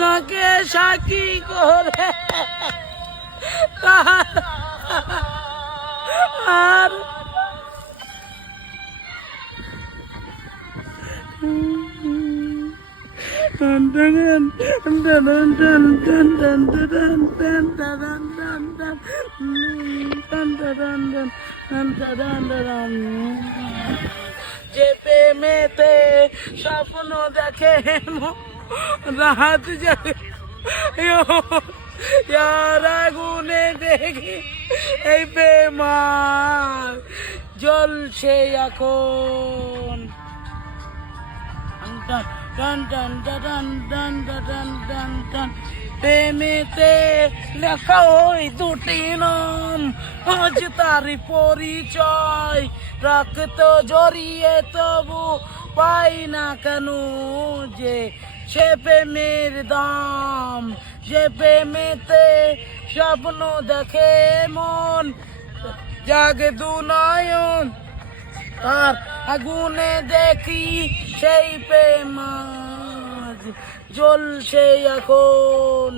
নাকে সাক্ষী করে আর যে প্রেমেতে স্বপ্ন দেখে রাত যাবে আগুনে দেখি এই প্রেমার জ্বলছে এখন টান টান টান টান টান টান টান প্রেমেতে লেখা ওই দুটি নাম আজ তারই পরিচয় রক্ত জড়িয়ে তবু পাই না কেন যে সে প্রেমের দাম যে প্রেমেতে স্বপ্ন দেখে মন জাগে দু নয়ন তার আগুনে দেখি সেই প্রেম আজ জ্বলছে এখন।